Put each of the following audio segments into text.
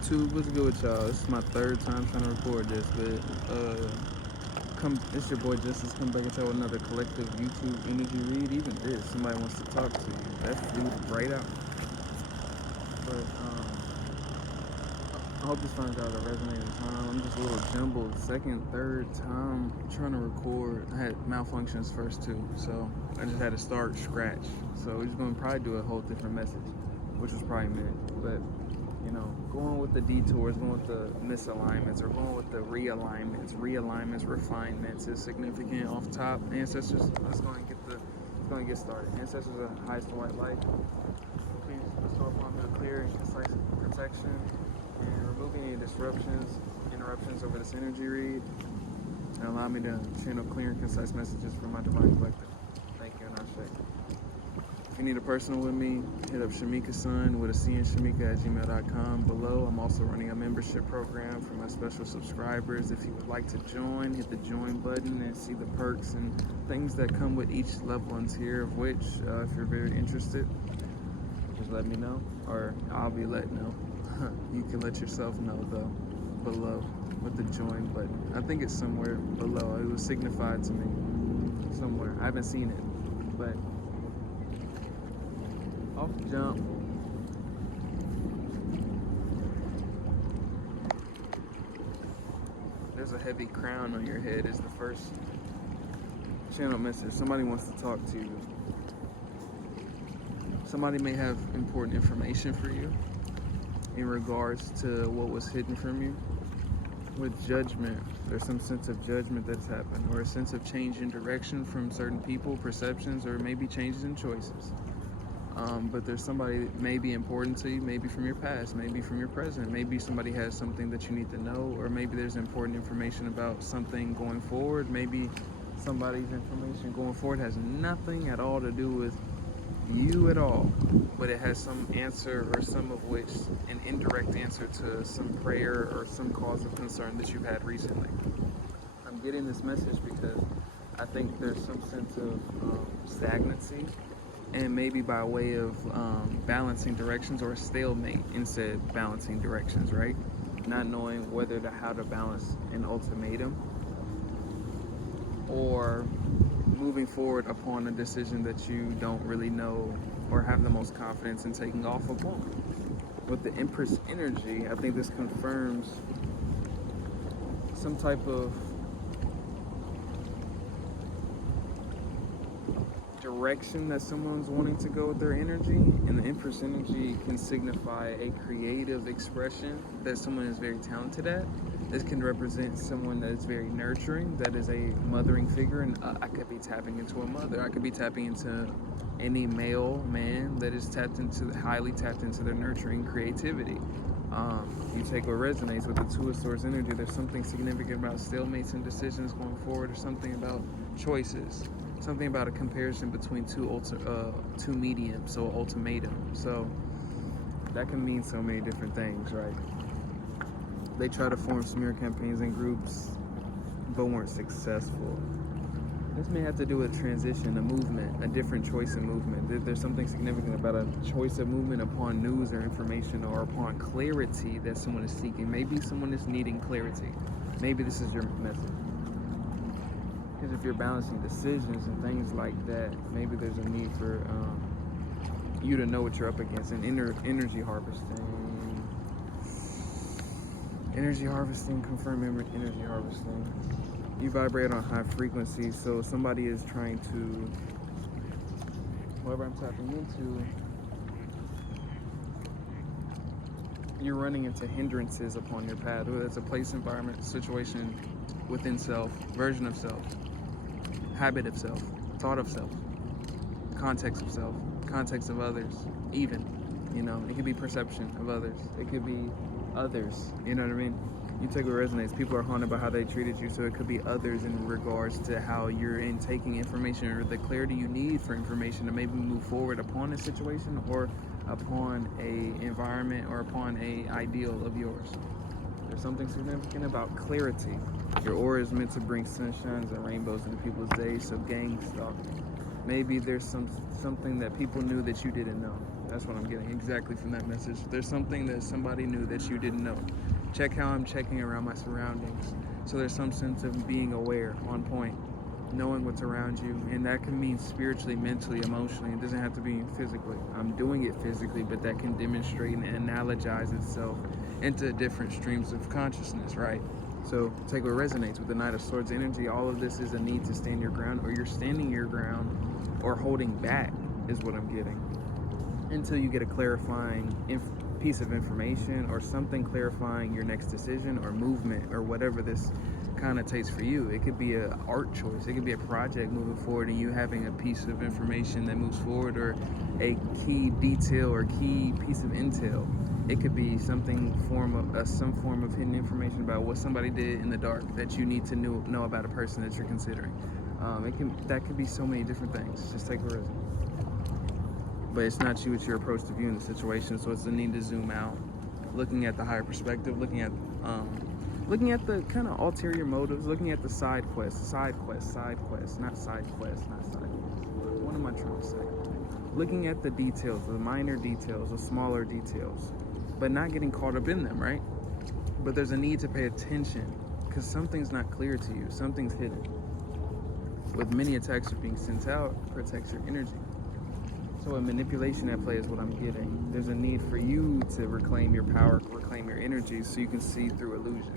YouTube, what's good with y'all? This is my third time trying to record this, but it's your boy Justice. Come back and tell another collective YouTube energy read. Even this, somebody wants to talk to you. That's flew right out. But I hope this finds out a resonating time. I'm just a little jumbled. Second, third time trying to record. I had malfunctions first too, so I just had to start scratch. So we're just gonna probably do a whole different message, which was probably meant, but. You know, going with the detours, going with the misalignments, or going with the realignments, refinements is significant. Off top, ancestors. Let's go and get started. Ancestors are highest and white light. Please bestow upon me a clear and concise protection, and remove any interruptions over this energy read, and allow me to channel clear and concise messages from my divine collective. Thank you, and Ashe. If you need a personal with me, hit up Shamika Sun with a C in Shamika at gmail.com below. I'm also running a membership program for my special subscribers. If you would like to join, hit the join button and see the perks and things that come with each level and tier of which, if you're very interested, just let me know, or I'll be let know. You can let yourself know though, below with the join button. I think it's somewhere below. It was signified to me somewhere. I haven't seen it, but off jump. There's a heavy crown on your head is the first channel message. Somebody wants to talk to you. Somebody may have important information for you in regards to what was hidden from you. With judgment, there's some sense of judgment that's happened, or a sense of change in direction from certain people, perceptions, or maybe changes in choices. But there's somebody that may be important to you, maybe from your past, maybe from your present, maybe somebody has something that you need to know, or maybe there's important information about something going forward. Maybe somebody's information going forward has nothing at all to do with you at all, but it has some answer, or some of which an indirect answer to some prayer or some cause of concern that you've had recently. I'm getting this message because I think there's some sense of stagnancy, and maybe by way of balancing directions, or a stalemate instead balancing directions, right? Not knowing how to balance an ultimatum, or moving forward upon a decision that you don't really know or have the most confidence in taking off upon. With the Empress energy, I think this confirms some type of direction that someone's wanting to go with their energy, and the Empress energy can signify a creative expression that someone is very talented at. This can represent someone that is very nurturing, that is a mothering figure, and I could be tapping into a mother. I could be tapping into any male man that is highly tapped into their nurturing creativity. You take what resonates with the Two of Swords energy. There's something significant about stalemates and decisions going forward, or something about choices. Something about a comparison between two mediums, so ultimatum. So that can mean so many different things, right? They try to form smear campaigns and groups, but weren't successful. This may have to do with transition, a movement, a different choice of movement. There's something significant about a choice of movement upon news or information, or upon clarity that someone is seeking. Maybe someone is needing clarity. Maybe this is your message. Because if you're balancing decisions and things like that, maybe there's a need for you to know what you're up against. And energy harvesting. Confirm energy harvesting. You vibrate on high frequency, so somebody is trying to, whoever I'm tapping into, you're running into hindrances upon your path, whether it's a place, environment, situation, within self, version of self, habit of self, thought of self, context of self, context of others, even, it could be perception of others, it could be others, you know what I mean? You take what resonates. People are haunted by how they treated you, so it could be others in regards to how you're taking information, or the clarity you need for information to maybe move forward upon a situation, or upon a environment, or upon a ideal of yours. There's something significant about clarity. Your aura is meant to bring sunshines and rainbows into people's days, so gang stalking. Maybe there's something that people knew that you didn't know. That's what I'm getting exactly from that message. There's something that somebody knew that you didn't know. Check how I'm checking around my surroundings. So there's some sense of being aware, on point, knowing what's around you. And that can mean spiritually, mentally, emotionally. It doesn't have to be physically. I'm doing it physically, but that can demonstrate and analogize itself into different streams of consciousness, right? So take what resonates with the Knight of Swords energy. All of this is a need to stand your ground, or you're standing your ground or holding back is what I'm getting, until you get a clarifying piece of information or something clarifying your next decision or movement or whatever this connotates for you. It could be an art choice, it could be a project moving forward and you having a piece of information that moves forward, or a key detail or key piece of intel. It could be some form of hidden information about what somebody did in the dark that you need to know about a person that you're considering. That could be so many different things. Just take a risk. But it's not you, it's your approach to viewing the situation. So it's the need to zoom out, looking at the higher perspective, looking at the kind of ulterior motives, looking at the side quests, not side quests. What am I trying to say? Looking at the details, the minor details, the smaller details, but not getting caught up in them, right? But there's a need to pay attention because something's not clear to you, something's hidden. With many attacks being sent out, protects your energy. So a manipulation at play is what I'm getting. There's a need for you to reclaim your power, reclaim your energy, so you can see through illusion.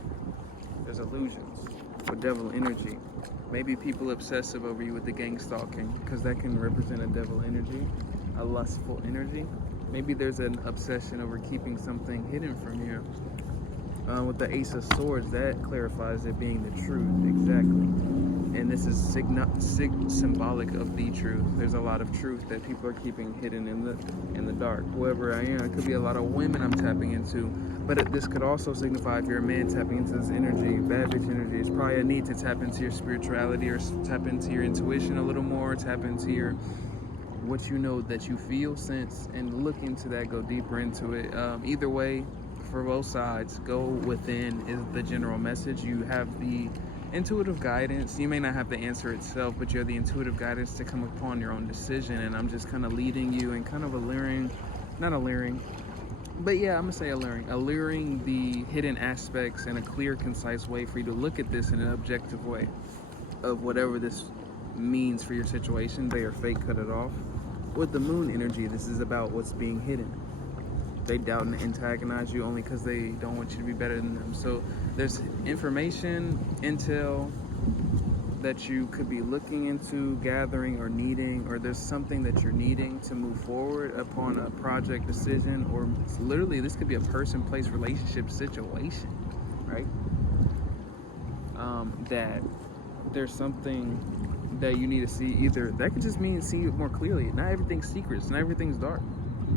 There's illusions with devil energy. Maybe people obsessive over you with the gang stalking, because that can represent a devil energy, a lustful energy. Maybe there's an obsession over keeping something hidden from you. With the Ace of Swords, that clarifies it being the truth, exactly. And this is symbolic of the truth. There's a lot of truth that people are keeping hidden in the dark. Whoever I am, it could be a lot of women I'm tapping into, but this could also signify if you're a man tapping into this energy, bad bitch energy. It's probably a need to tap into your spirituality or tap into your intuition a little more, tap into your what you know that you feel, sense, and look into that, go deeper into it. Either way, for both sides, go within is the general message. You have the intuitive guidance. You may not have the answer itself, but you have the intuitive guidance to come upon your own decision. And I'm just kind of leading you and kind of alluring the hidden aspects in a clear, concise way for you to look at this in an objective way of whatever this means for your situation. They are fake, cut it off. With the moon energy, this is about what's being hidden. They doubt and antagonize you only because they don't want you to be better than them. So there's information, intel that you could be looking into, gathering, or needing, or there's something that you're needing to move forward upon a project decision, or literally this could be a person, place, relationship situation, right? That there's something that you need to see. Either that could just mean see it more clearly. Not everything's secrets, not everything's dark.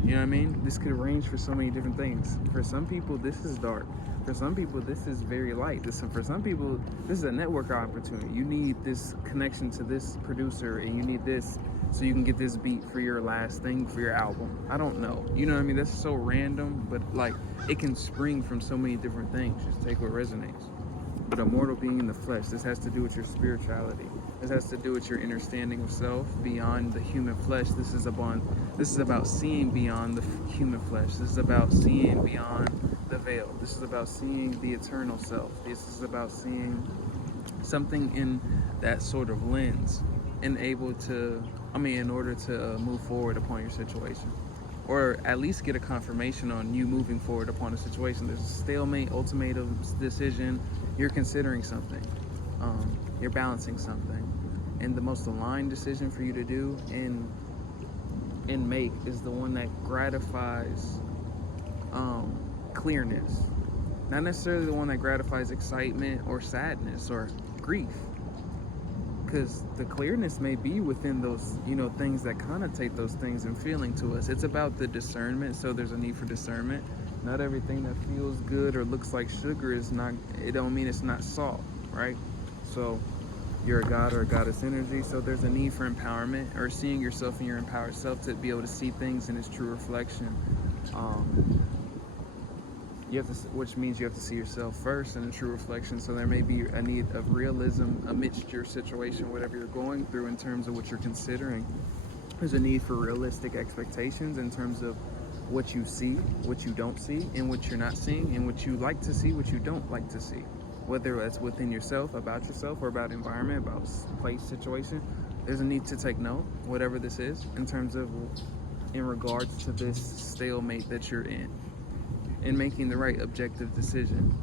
You know what I mean? This could range for so many different things. For some people, this is dark. For some people, this is very light. For some people, this is a network opportunity. You need this connection to this producer, and you need this so you can get this beat for your last thing for your album. I don't know. You know what I mean? That's so random, but like it can spring from so many different things. Just take what resonates. But a mortal being in the flesh, this has to do with your spirituality. This has to do with your understanding of self beyond the human flesh. This is about seeing beyond the human flesh. This is about seeing beyond the veil. This is about seeing the eternal self. This is about seeing something in that sort of lens in order to move forward upon your situation. Or at least get a confirmation on you moving forward upon a situation. There's a stalemate, ultimatum, decision. You're considering something. You're balancing something. And the most aligned decision for you to do and make is the one that gratifies clearness. Not necessarily the one that gratifies excitement or sadness or grief. Because the clearness may be within those, things that connotate those things and feeling to us. It's about the discernment, so there's a need for discernment. Not everything that feels good or looks like sugar it don't mean it's not salt, right? So you're a god or a goddess energy, so there's a need for empowerment or seeing yourself in your empowered self to be able to see things in its true reflection. which means you have to see yourself first in a true reflection. So there may be a need of realism amidst your situation, whatever you're going through, in terms of what you're considering. There's a need for realistic expectations in terms of what you see, what you don't see, and what you're not seeing, and what you like to see, what you don't like to see. Whether that's within yourself, or about environment, about place, situation. There's a need to take note, whatever this is, in regards to this stalemate that you're in making the right objective decision.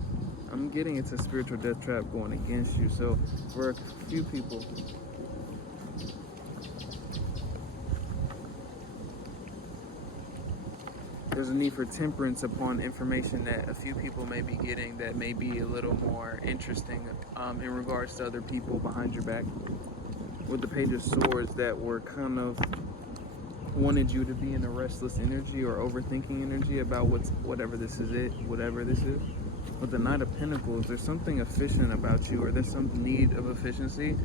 I'm getting into spiritual death trap going against you. So for a few people, there's a need for temperance upon information that a few people may be getting that may be a little more interesting in regards to other people behind your back. With the Page of Swords that were kind of wanted you to be in a restless energy or overthinking energy about whatever this is. With the Knight of Pentacles, there's something efficient about you, or there's some need of efficiency,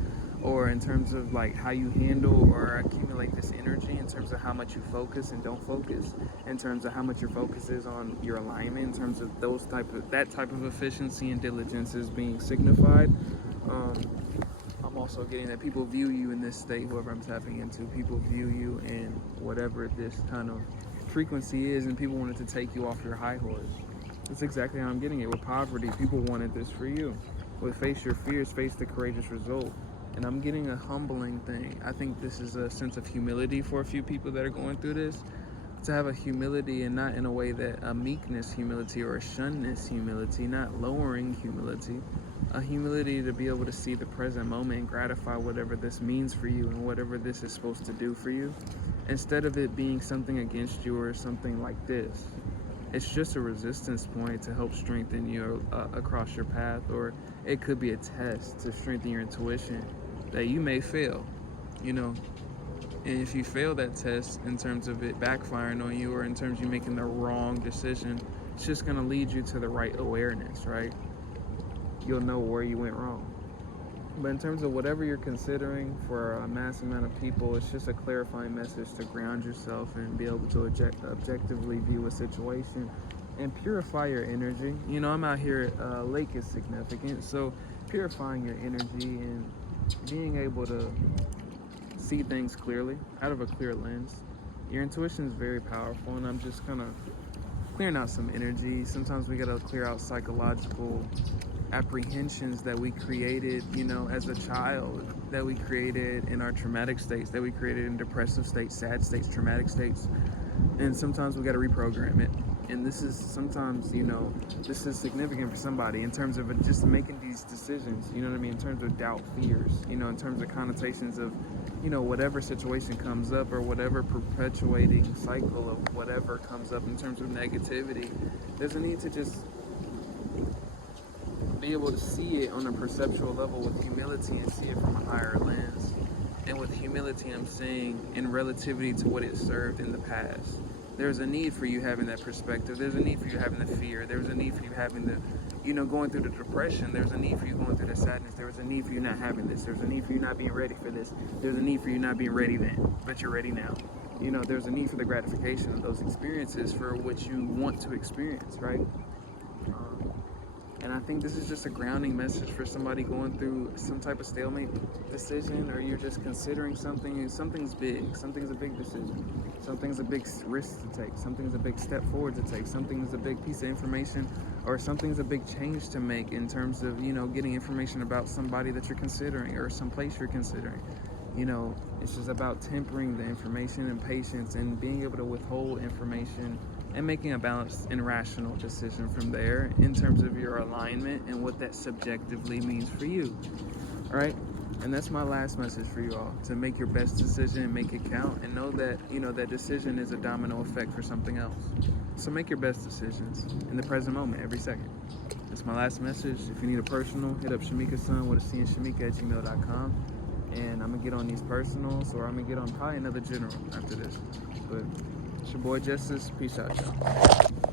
or in terms of like how you handle or accumulate this energy, in terms of how much you focus and don't focus, in terms of how much your focus is on your alignment, in terms of that type of efficiency and diligence is being signified. I'm also getting that people view you in this state, whoever I'm tapping into, people view you in whatever this kind of frequency is, and people wanted to take you off your high horse. That's exactly how I'm getting it. With poverty, people wanted this for you. With face your fears, face the courageous result. And I'm getting a humbling thing. I think this is a sense of humility for a few people that are going through this. To have a humility, and not in a way that a meekness humility or a shunness humility, not lowering humility. A humility to be able to see the present moment and gratify whatever this means for you and whatever this is supposed to do for you, instead of it being something against you or something like this. It's just a resistance point to help strengthen you across your path, or it could be a test to strengthen your intuition that you may fail, And if you fail that test in terms of it backfiring on you, or in terms of you making the wrong decision, it's just going to lead you to the right awareness, right? You'll know where you went wrong. But in terms of whatever you're considering for a mass amount of people, it's just a clarifying message to ground yourself and be able to objectively view a situation and purify your energy. I'm out here, lake is significant, so purifying your energy and being able to see things clearly, out of a clear lens. Your intuition is very powerful, and I'm just kind of clearing out some energy. Sometimes we gotta clear out psychological apprehensions that we created, as a child, that we created in our traumatic states, that we created in depressive states, sad states, traumatic states. And sometimes we got to reprogram it. And this is sometimes, this is significant for somebody in terms of just making these decisions, in terms of doubt, fears, in terms of connotations of, whatever situation comes up, or whatever perpetuating cycle of whatever comes up in terms of negativity. There's a need to just be able to see it on a perceptual level with humility and see it from a higher lens. And with humility, I'm saying in relativity to what it served in the past. There's a need for you having that perspective. There's a need for you having the fear. There's a need for you having the, going through the depression. There's a need for you going through the sadness. There was a need for you not having this. There's a need for you not being ready for this. There's a need for you not being ready then, but you're ready now. There's a need for the gratification of those experiences for what you want to experience, right? And I think this is just a grounding message for somebody going through some type of stalemate decision, or you're just considering something, and something's big. Something's a big decision. Something's a big risk to take. Something's a big step forward to take. Something's a big piece of information, or something's a big change to make in terms of, getting information about somebody that you're considering, or some place you're considering. It's just about tempering the information and patience, and being able to withhold information and making a balanced and rational decision from there in terms of your alignment and what that subjectively means for you. All right? And that's my last message for you all, to make your best decision and make it count, and know that, that decision is a domino effect for something else. So make your best decisions in the present moment, every second. That's my last message. If you need a personal, hit up Shamika's son with a C and Shamika@gmail.com. And I'm going to get on these personals, or I'm going to get on probably another general after this. But it's your boy Justice. Peace out, y'all.